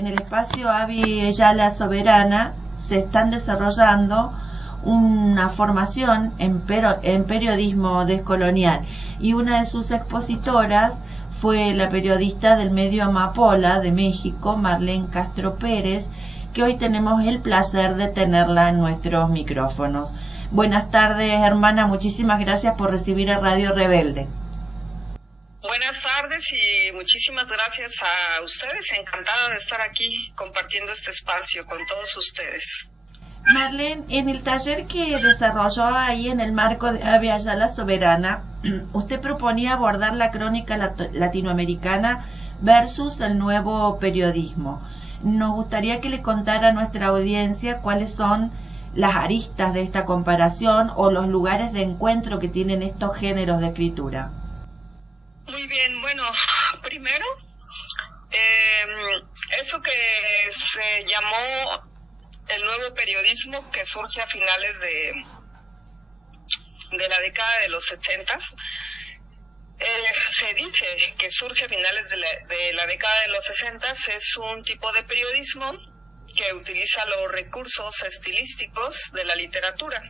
En el espacio Avi Yala Soberana se están desarrollando una formación en periodismo descolonial y una de sus expositoras fue la periodista del medio Amapola de México, Marlene Castro Pérez, que hoy tenemos el placer de tenerla en nuestros micrófonos. Buenas tardes, hermana, muchísimas gracias por recibir a Radio Rebelde. Buenas tardes y muchísimas gracias a ustedes. Encantada de estar aquí compartiendo este espacio con todos ustedes. Marlene, en el taller que desarrolló ahí en el marco de Avi Yala Soberana, usted proponía abordar la crónica latinoamericana versus el nuevo periodismo. Nos gustaría que le contara a nuestra audiencia cuáles son las aristas de esta comparación o los lugares de encuentro que tienen estos géneros de escritura. Muy bien, bueno, primero, eso que se llamó el nuevo periodismo, que surge a finales de la década de los 70, se dice que surge a finales de la década de los 60, es un tipo de periodismo que utiliza los recursos estilísticos de la literatura.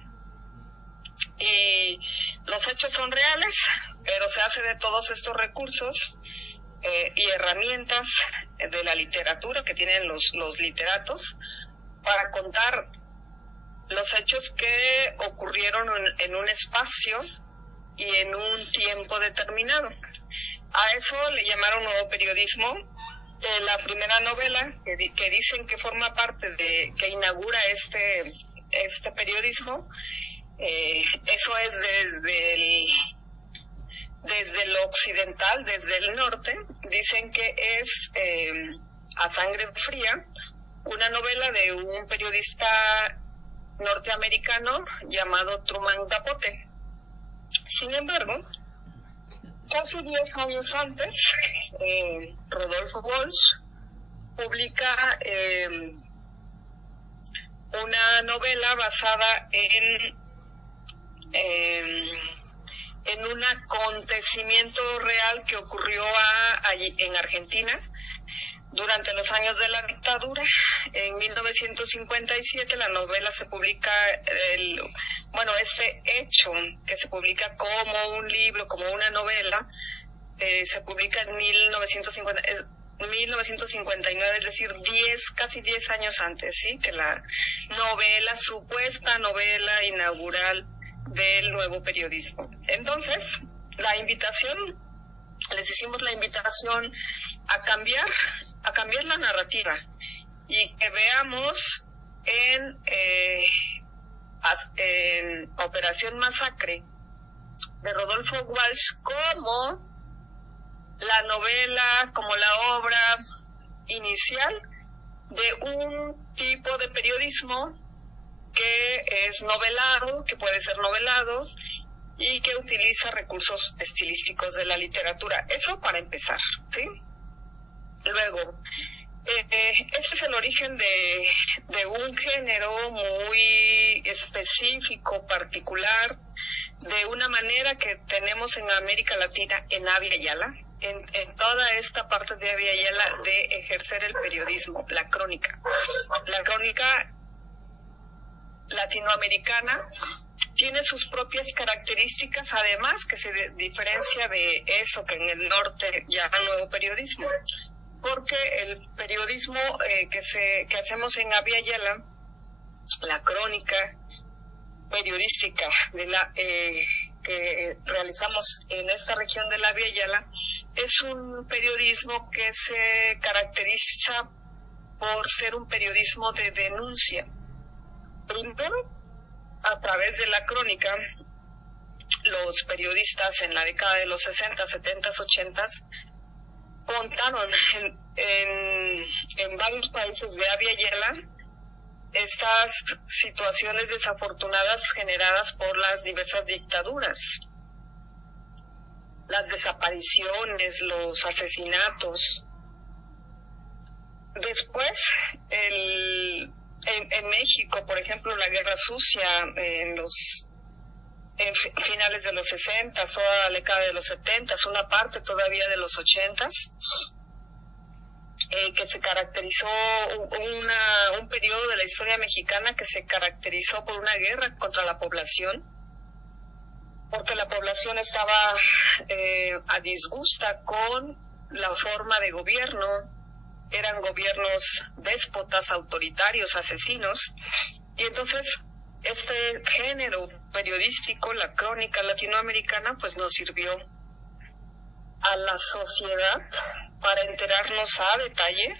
Y los hechos son reales, pero se hace de todos estos recursos y herramientas de la literatura que tienen los literatos para contar los hechos que ocurrieron en un espacio y en un tiempo determinado. A eso le llamaron nuevo periodismo. La primera novela que dicen que forma parte que inaugura este periodismo, eso es desde lo occidental, desde el norte. Dicen que es A Sangre Fría, una novela de un periodista norteamericano llamado Truman Capote. Sin embargo, casi 10 años antes, Rodolfo Walsh publica una novela basada en un acontecimiento real que ocurrió en Argentina durante los años de la dictadura. En 1957 la novela se publica, este hecho que se publica como un libro, como una novela, se publica en 1959, es decir, casi 10 años antes, ¿sí? Que la supuesta novela inaugural del nuevo periodismo. Entonces, les hicimos la invitación a cambiar la narrativa y que veamos en Operación Masacre de Rodolfo Walsh como la novela, como la obra inicial de un tipo de periodismo que es novelado, que puede ser novelado y que utiliza recursos estilísticos de la literatura. Eso para empezar, ¿sí? Luego, este es el origen de un género muy específico, particular, de una manera que tenemos en América Latina, en Avi Yala, en toda esta parte de Avi Yala, de ejercer el periodismo, la crónica. La crónica latinoamericana tiene sus propias características, además que se diferencia de eso que en el norte llaman nuevo periodismo, porque el periodismo que hacemos en Avi Yala, la crónica periodística que realizamos en esta región de la Avi Yala, es un periodismo que se caracteriza por ser un periodismo de denuncia. Primero, a través de la crónica, los periodistas en la década de los 60, 70, 80 contaron en varios países de Avi Yala estas situaciones desafortunadas generadas por las diversas dictaduras, las desapariciones, los asesinatos. Después, en México, por ejemplo, la Guerra Sucia en finales de los 60, toda la década de los 70, una parte todavía de los 80, que se caracterizó, un periodo de la historia mexicana que se caracterizó por una guerra contra la población, porque la población estaba a disgusta con la forma de gobierno. Eran gobiernos déspotas, autoritarios, asesinos, y entonces este género periodístico, la crónica latinoamericana, pues nos sirvió a la sociedad para enterarnos a detalle,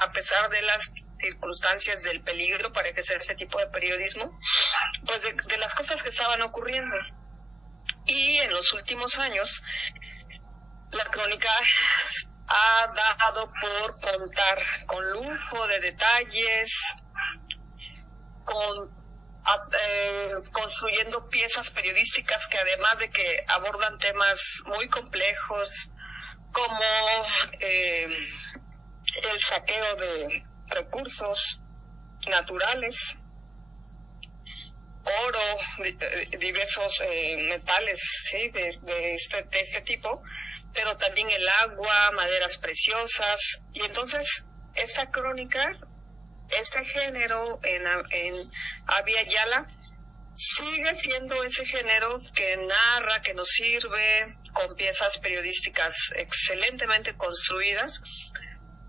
a pesar de las circunstancias del peligro para que sea este tipo de periodismo, pues de las cosas que estaban ocurriendo. Y en los últimos años, la crónica ha dado por contar con lujo de detalles, construyendo piezas periodísticas que, además de que abordan temas muy complejos como el saqueo de recursos naturales, oro, diversos metales, ¿sí? de este tipo, pero también el agua, maderas preciosas. Y entonces esta crónica, este género en Abya Yala, sigue siendo ese género que narra, que nos sirve con piezas periodísticas excelentemente construidas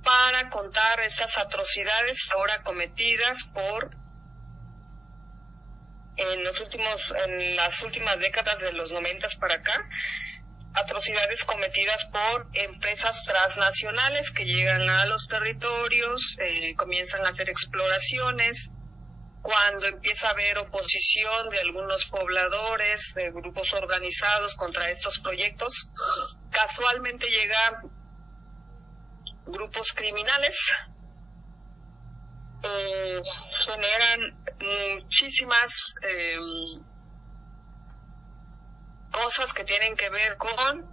para contar estas atrocidades ahora cometidas en las últimas décadas de los 90 para acá, atrocidades cometidas por empresas transnacionales que llegan a los territorios, comienzan a hacer exploraciones. Cuando empieza a haber oposición de algunos pobladores, de grupos organizados contra estos proyectos, casualmente llegan grupos criminales, generan muchísimas cosas que tienen que ver con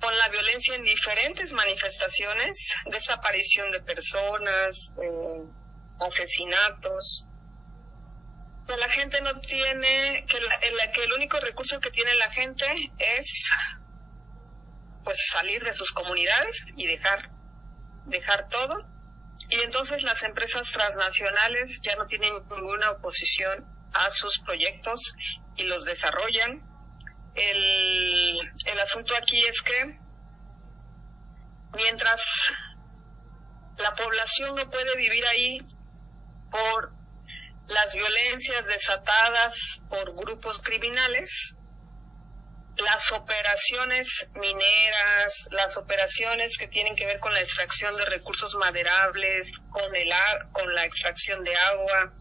la violencia en diferentes manifestaciones, desaparición de personas, asesinatos, que la gente no tiene, que el único recurso que tiene la gente es pues salir de sus comunidades y dejar todo. Y entonces las empresas transnacionales ya no tienen ninguna oposición a sus proyectos y los desarrollan. El asunto aquí es que mientras la población no puede vivir ahí por las violencias desatadas por grupos criminales, las operaciones mineras, las operaciones que tienen que ver con la extracción de recursos maderables, con la extracción de agua,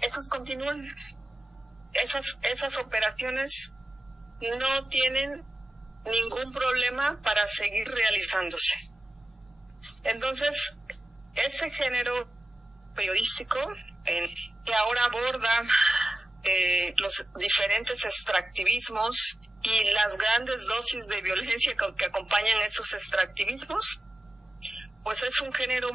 esas continúan. Esas operaciones no tienen ningún problema para seguir realizándose. Entonces, este género periodístico que ahora aborda los diferentes extractivismos y las grandes dosis de violencia que acompañan esos extractivismos, pues es un género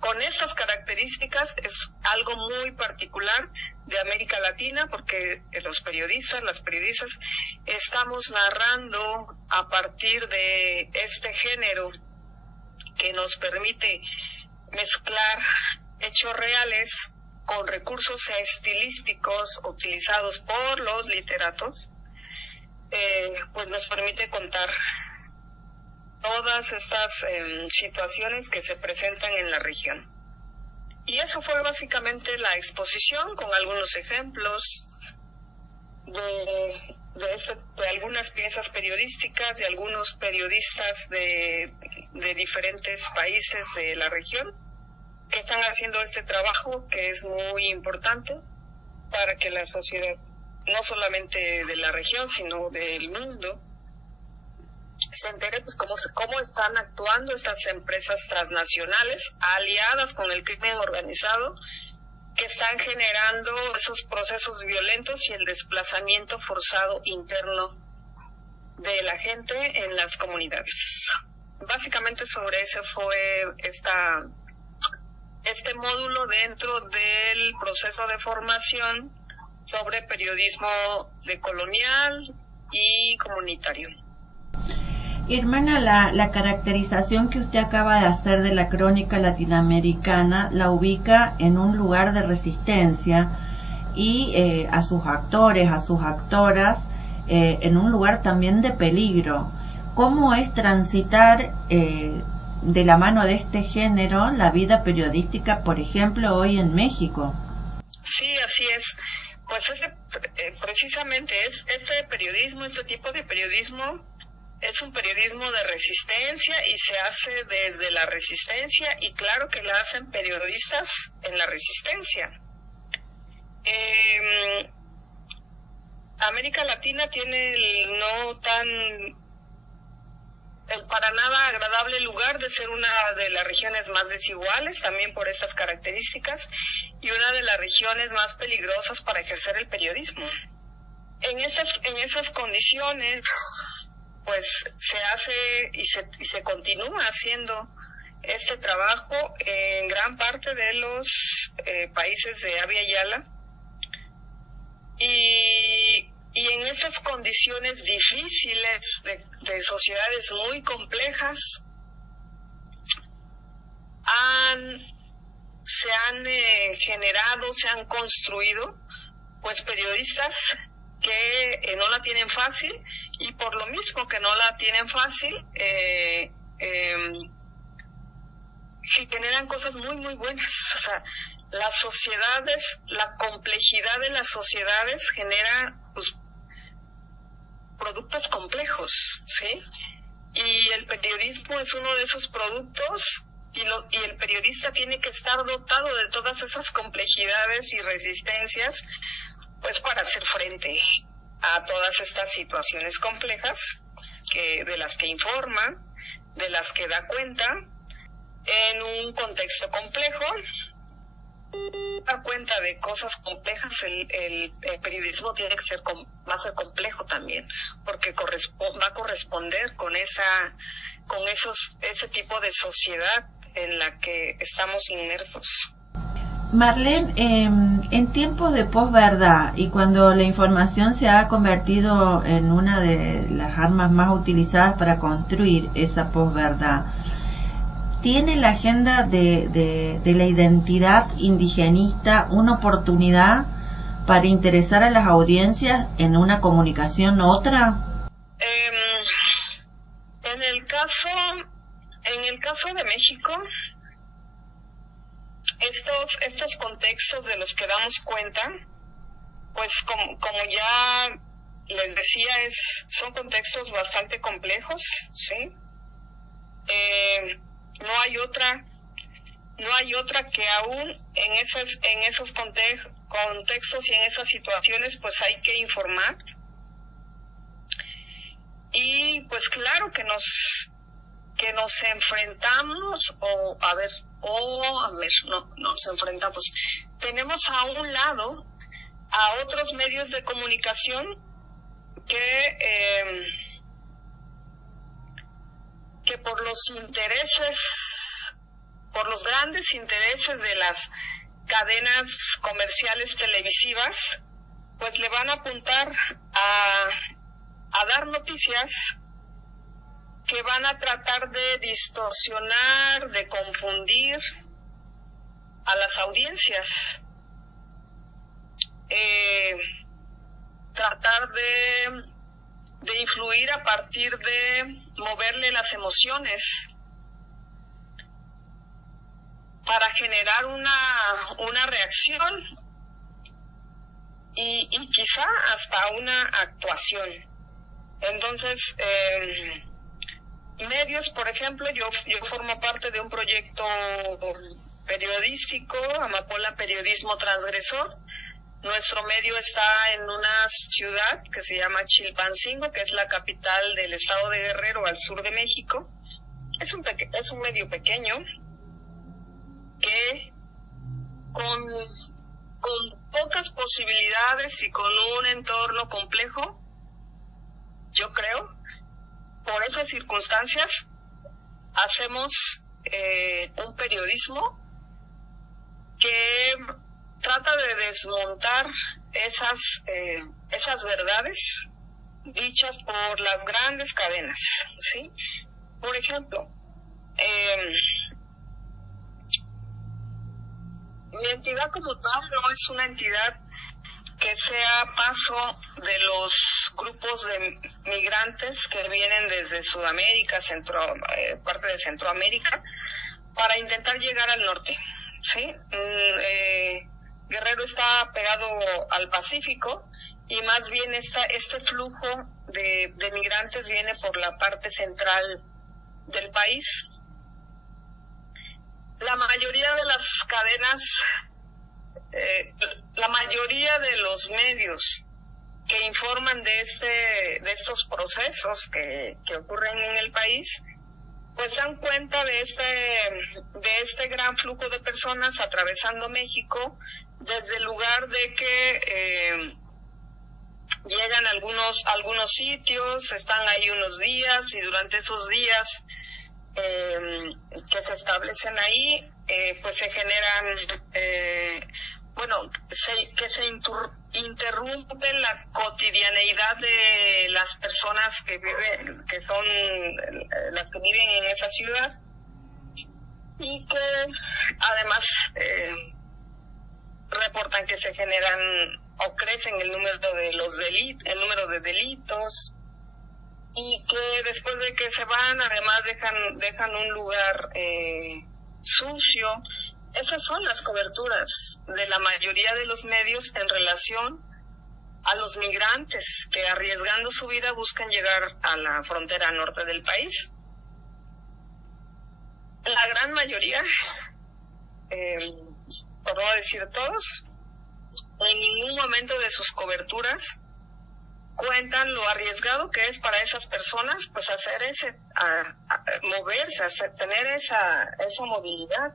con estas características, es algo muy particular de América Latina, porque los periodistas, las periodistas, estamos narrando a partir de este género que nos permite mezclar hechos reales con recursos estilísticos utilizados por los literatos, pues nos permite contar todas estas situaciones que se presentan en la región. Y eso fue básicamente la exposición, con algunos ejemplos de algunas piezas periodísticas, de algunos periodistas de diferentes países de la región que están haciendo este trabajo, que es muy importante para que la sociedad, no solamente de la región, sino del mundo, se entere pues cómo están actuando estas empresas transnacionales aliadas con el crimen organizado, que están generando esos procesos violentos y el desplazamiento forzado interno de la gente en las comunidades. Básicamente sobre ese fue este módulo dentro del proceso de formación sobre periodismo decolonial y comunitario. Hermana, la caracterización que usted acaba de hacer de la crónica latinoamericana la ubica en un lugar de resistencia y a sus actores, a sus actoras, en un lugar también de peligro. ¿Cómo es transitar de la mano de este género la vida periodística, por ejemplo, hoy en México? Sí, así es. Pues precisamente este periodismo, este tipo de periodismo es un periodismo de resistencia y se hace desde la resistencia, y claro que la hacen periodistas en la resistencia. América Latina tiene el no tan, para nada agradable lugar de ser una de las regiones más desiguales, también por estas características, y una de las regiones más peligrosas para ejercer el periodismo. En esas condiciones, pues se hace y se continúa haciendo este trabajo en gran parte de los países de Abya Yala, y en estas condiciones difíciles de sociedades muy complejas se han generado, se han construido pues periodistas que no la tienen fácil, y por lo mismo que no la tienen fácil, generan cosas muy muy buenas. O sea, las sociedades, la complejidad de las sociedades genera pues, productos complejos, ¿sí? Y el periodismo es uno de esos productos, y el periodista tiene que estar dotado de todas esas complejidades y resistencias, pues para hacer frente a todas estas situaciones complejas de las que informa, de las que da cuenta, en un contexto complejo. Dar cuenta de cosas complejas, el periodismo va a ser complejo también, porque va a corresponder con ese tipo de sociedad en la que estamos inmersos. Marlene, en tiempos de posverdad y cuando la información se ha convertido en una de las armas más utilizadas para construir esa posverdad, ¿tiene la agenda de la identidad indigenista una oportunidad para interesar a las audiencias en una comunicación otra? En el caso de México, estos contextos de los que damos cuenta, pues como ya les decía, son contextos bastante complejos, ¿sí? No hay otra que aún en esos contextos y en esas situaciones pues hay que informar, y pues claro que nos enfrentamos nos enfrentamos. Tenemos a un lado a otros medios de comunicación que por los grandes intereses de las cadenas comerciales televisivas, pues le van a apuntar a dar noticias que van a tratar de distorsionar, de confundir a las audiencias, tratar de influir a partir de moverle las emociones para generar una reacción y quizá hasta una actuación. Entonces, medios, por ejemplo, yo formo parte de un proyecto periodístico, Amapola Periodismo Transgresor. Nuestro medio está en una ciudad que se llama Chilpancingo, que es la capital del estado de Guerrero, al sur de México. Es un medio pequeño que con pocas posibilidades y con un entorno complejo, yo creo, por esas circunstancias, hacemos un periodismo que trata de desmontar esas verdades dichas por las grandes cadenas, ¿sí? Por ejemplo, mi entidad como tal no es una entidad que sea paso de los grupos de migrantes que vienen desde Sudamérica, parte de Centroamérica, para intentar llegar al norte, ¿sí? Guerrero está pegado al Pacífico y más bien este flujo de migrantes viene por la parte central del país. La mayoría de las cadenas, la mayoría de los medios que informan de estos procesos que ocurren en el país, pues dan cuenta de este gran flujo de personas atravesando México, desde el lugar de que llegan a algunos sitios, están ahí unos días, y durante esos días que se establecen ahí, pues se generan, que se interrumpe la cotidianeidad de las personas que son las que viven en esa ciudad, y que además reportan que se generan o crecen el número de delitos, y que después de que se van, además dejan un lugar sucio. Esas son las coberturas de la mayoría de los medios en relación a los migrantes que, arriesgando su vida, buscan llegar a la frontera norte del país. La gran mayoría, por no decir todos, en ningún momento de sus coberturas cuentan lo arriesgado que es para esas personas, pues hacer moverse, tener esa movilidad.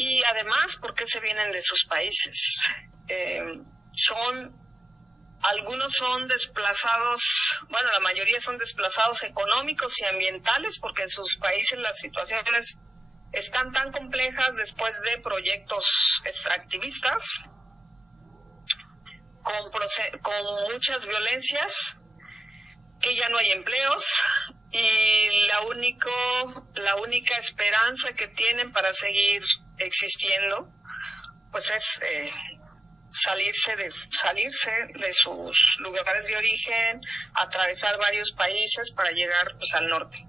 Y además, porque se vienen de sus países. Algunos son desplazados, la mayoría son desplazados económicos y ambientales, porque en sus países las situaciones están tan complejas después de proyectos extractivistas, con muchas violencias, que ya no hay empleos, y la única esperanza que tienen para seguir existiendo, pues es salirse de sus lugares de origen, atravesar varios países para llegar, pues, al norte.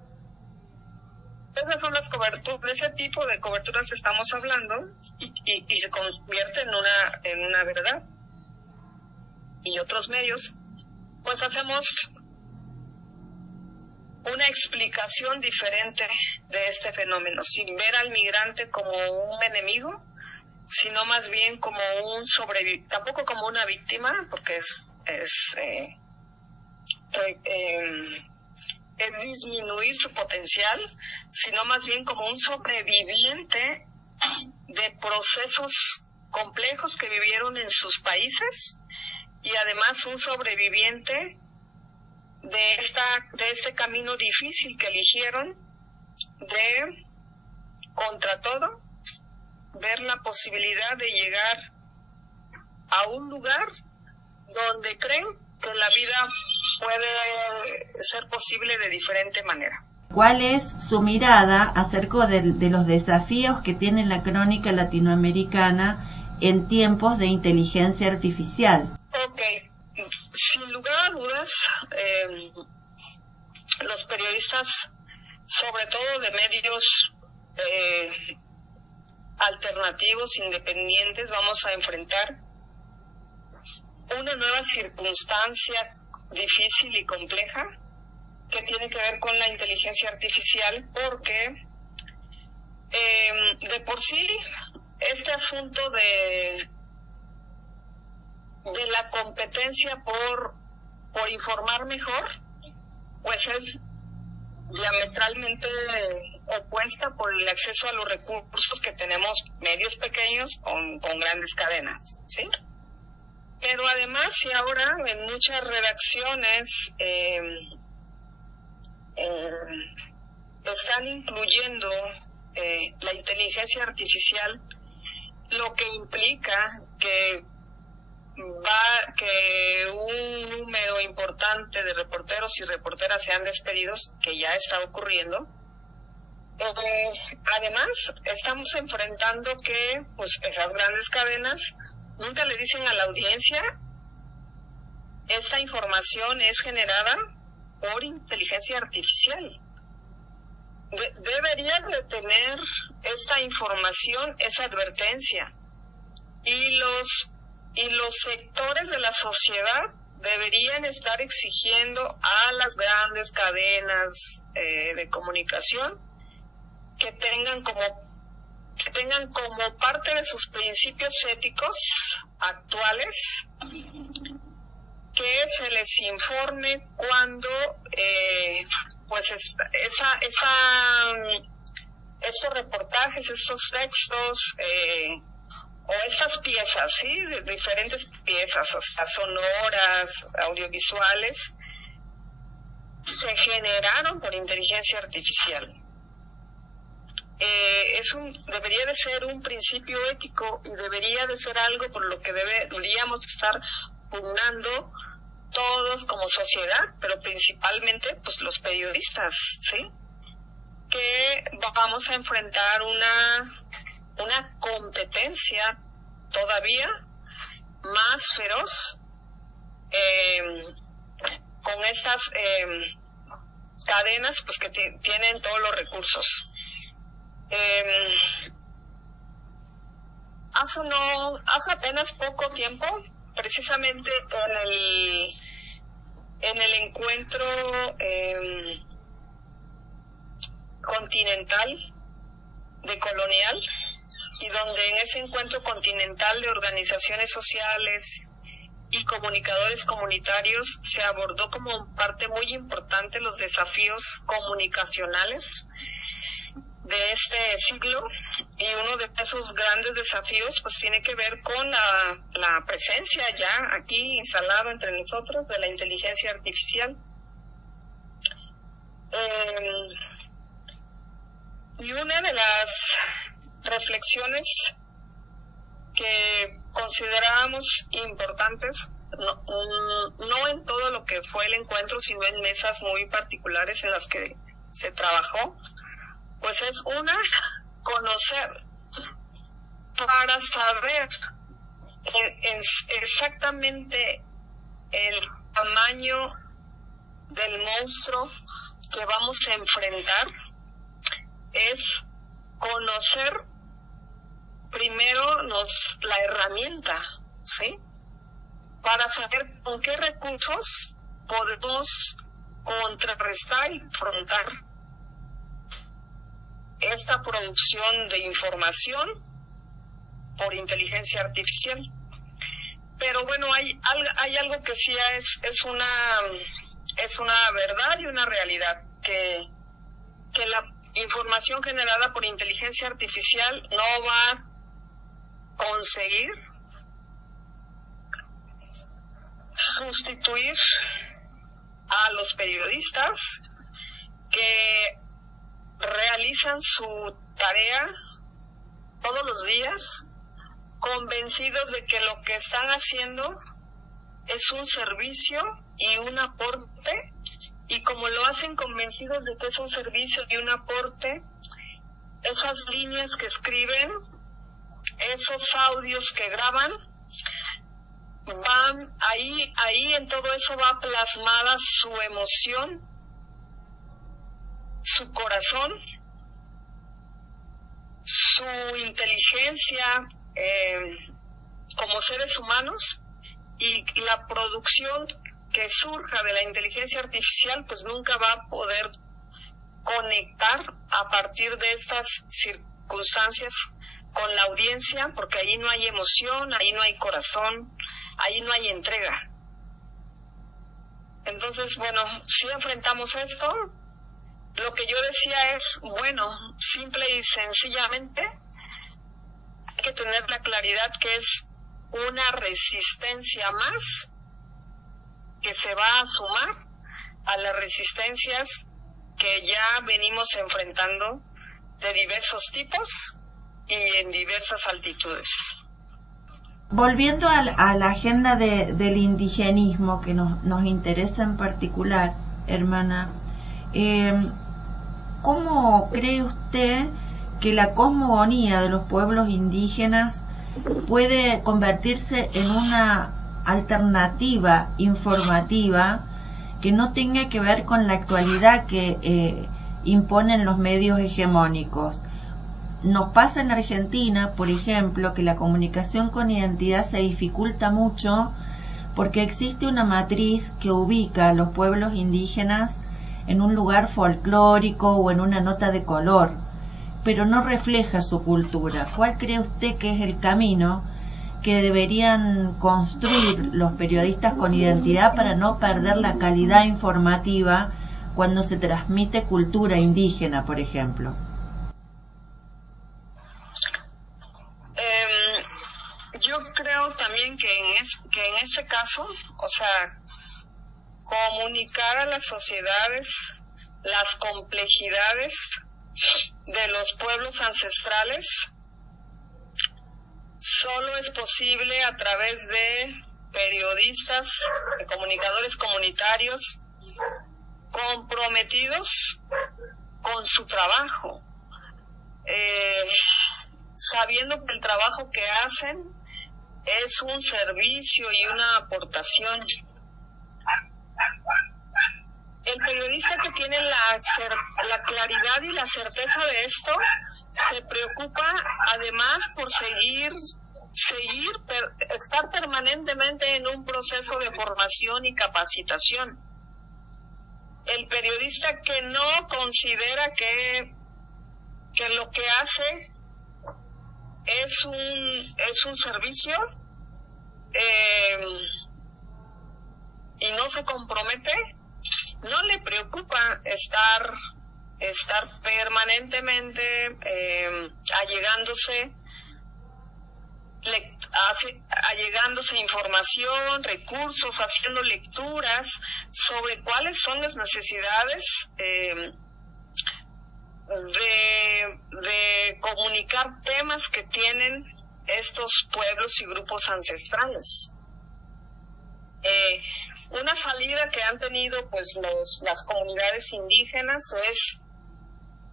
Esas son las coberturas, de ese tipo de coberturas estamos hablando, y se convierte en una verdad. Y otros medios, pues hacemos una explicación diferente de este fenómeno, sin ver al migrante como un enemigo, sino más bien como un sobreviviente, tampoco como una víctima, porque es disminuir su potencial, sino más bien como un sobreviviente de procesos complejos que vivieron en sus países, y además un sobreviviente de este camino difícil que eligieron de, contra todo, ver la posibilidad de llegar a un lugar donde creen que la vida puede ser posible de diferente manera. ¿Cuál es su mirada acerca de los desafíos que tiene la crónica latinoamericana en tiempos de inteligencia artificial? Ok, sin lugar a dudas, los periodistas, sobre todo de medios alternativos, independientes, vamos a enfrentar una nueva circunstancia difícil y compleja que tiene que ver con la inteligencia artificial, porque de por sí este asunto de la competencia por informar mejor, pues es diametralmente opuesta por el acceso a los recursos que tenemos medios pequeños con grandes cadenas, ¿sí? Pero además, si ahora en muchas redacciones están incluyendo la inteligencia artificial, lo que implica que que un número importante de reporteros y reporteras sean despedidos, que ya está ocurriendo. Además, estamos enfrentando que pues esas grandes cadenas nunca le dicen a la audiencia: esta información es generada por inteligencia artificial. Debería de tener esta información, esa advertencia, y los sectores de la sociedad deberían estar exigiendo a las grandes cadenas de comunicación que tengan como parte de sus principios éticos actuales que se les informe cuando pues estos reportajes, estos textos o estas piezas, ¿sí? De diferentes piezas, hasta sonoras, audiovisuales, se generaron por inteligencia artificial. Debería de ser un principio ético y debería de ser algo por lo que deberíamos estar pugnando todos como sociedad, pero principalmente pues los periodistas, ¿sí? Que vamos a enfrentar una competencia todavía más feroz con estas cadenas pues que tienen todos los recursos. Hace apenas poco tiempo, precisamente en el encuentro continental de Colonial, y donde en ese encuentro continental de organizaciones sociales y comunicadores comunitarios se abordó como parte muy importante los desafíos comunicacionales de este siglo, y uno de esos grandes desafíos pues tiene que ver con la presencia ya aquí instalada entre nosotros de la inteligencia artificial. Y una de las reflexiones que considerábamos importantes, no en todo lo que fue el encuentro, sino en mesas muy particulares en las que se trabajó, pues es conocer para saber exactamente el tamaño del monstruo que vamos a enfrentar. Es conocer primero la herramienta, ¿sí? Para saber con qué recursos podemos contrarrestar y afrontar esta producción de información por inteligencia artificial. Pero bueno, hay algo que sí es una verdad y una realidad, que la información generada por inteligencia artificial no va a conseguir sustituir a los periodistas que realizan su tarea todos los días, convencidos de que lo que están haciendo es un servicio y un aporte, y como lo hacen convencidos de que es un servicio y un aporte, esas líneas que escriben, esos audios que graban, van ahí en todo eso va plasmada su emoción, su corazón, su inteligencia como seres humanos, y la producción que surja de la inteligencia artificial pues nunca va a poder conectar a partir de estas circunstancias con la audiencia, porque ahí no hay emoción, ahí no hay corazón, ahí no hay entrega. Entonces, bueno, si enfrentamos esto, lo que yo decía es, bueno, simple y sencillamente hay que tener la claridad que es una resistencia más que se va a sumar a las resistencias que ya venimos enfrentando de diversos tipos y en diversas altitudes. Volviendo a la agenda del indigenismo que nos interesa en particular, hermana, ¿cómo cree usted que la cosmogonía de los pueblos indígenas puede convertirse en una alternativa informativa que no tenga que ver con la actualidad que imponen los medios hegemónicos? Nos pasa en Argentina, por ejemplo, que la comunicación con identidad se dificulta mucho porque existe una matriz que ubica a los pueblos indígenas en un lugar folclórico o en una nota de color, pero no refleja su cultura. ¿Cuál cree usted que es el camino que deberían construir los periodistas con identidad para no perder la calidad informativa cuando se transmite cultura indígena, por ejemplo? Yo creo también que en este caso, o sea, comunicar a las sociedades las complejidades de los pueblos ancestrales solo es posible a través de periodistas, de comunicadores comunitarios comprometidos con su trabajo, sabiendo que el trabajo que hacen es un servicio y una aportación. El periodista que tiene la claridad y la certeza de esto se preocupa además por estar permanentemente en un proceso de formación y capacitación. El periodista que no considera que lo que hace es un servicio y no se compromete, no le preocupa estar permanentemente allegándose información, recursos, haciendo lecturas sobre cuáles son las necesidades de comunicar temas que tienen estos pueblos y grupos ancestrales. Una salida que han tenido pues las comunidades indígenas es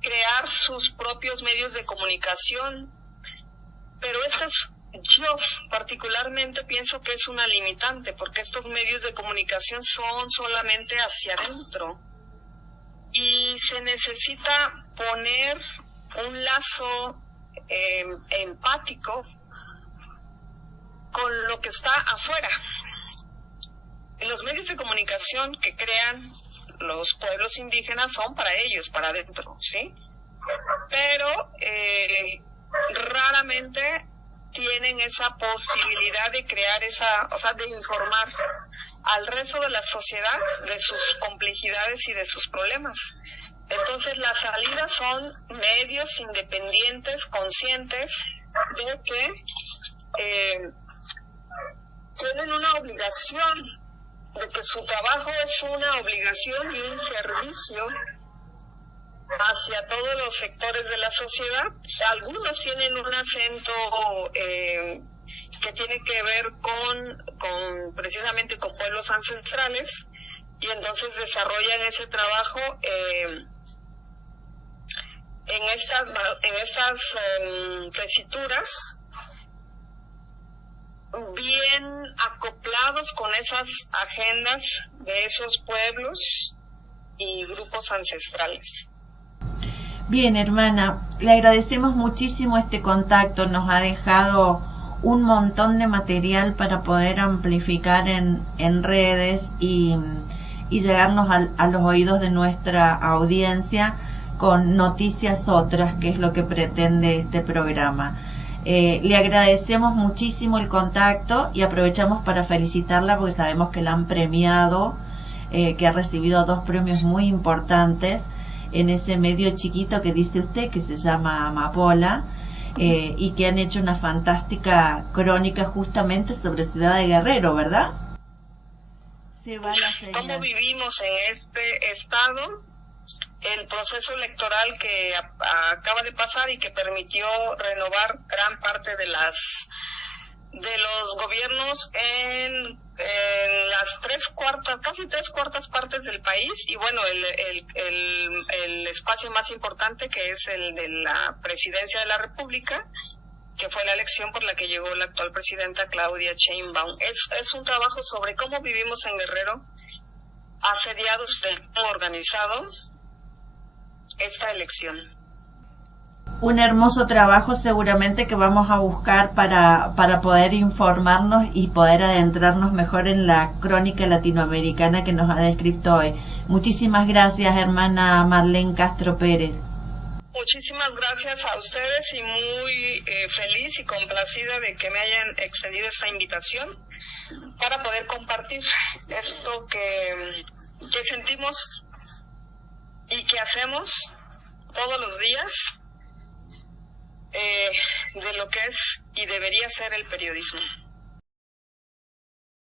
crear sus propios medios de comunicación, pero yo particularmente pienso que es una limitante, porque estos medios de comunicación son solamente hacia adentro y se necesita poner un lazo empático con lo que está afuera. Los medios de comunicación que crean los pueblos indígenas son para ellos, para adentro, ¿sí? Pero raramente tienen esa posibilidad de crear de informar al resto de la sociedad de sus complejidades y de sus problemas. Entonces las salidas son medios independientes, conscientes de que tienen una obligación, de que su trabajo es una obligación y un servicio hacia todos los sectores de la sociedad. Algunos tienen un acento que tiene que ver precisamente con pueblos ancestrales, y entonces desarrollan ese trabajo en estas tesituras, bien acoplados con esas agendas de esos pueblos y grupos ancestrales. Bien, hermana, le agradecemos muchísimo este contacto, nos ha dejado un montón de material para poder amplificar en redes y llegarnos a los oídos de nuestra audiencia con noticias otras, que es lo que pretende este programa. Le agradecemos muchísimo el contacto y aprovechamos para felicitarla porque sabemos que la han premiado, que ha recibido 2 premios muy importantes en ese medio chiquito que dice usted, que se llama Amapola, y que han hecho una fantástica crónica justamente sobre Ciudad de Guerrero, ¿verdad? ¿Cómo vivimos en este estado el proceso electoral que acaba de pasar y que permitió renovar gran parte de de los gobiernos en las casi tres cuartas partes del país, y bueno, el espacio más importante, que es el de la presidencia de la República, que fue la elección por la que llegó la actual presidenta Claudia Sheinbaum. Es un trabajo sobre cómo vivimos en Guerrero, asediados del crimen organizado, esta elección. Un hermoso trabajo seguramente que vamos a buscar para poder informarnos y poder adentrarnos mejor en la crónica latinoamericana que nos ha descrito hoy. Muchísimas gracias, hermana Marlene Castro Pérez. Muchísimas gracias a ustedes y muy feliz y complacida de que me hayan extendido esta invitación para poder compartir esto que sentimos y que hacemos todos los días, de lo que es y debería ser el periodismo.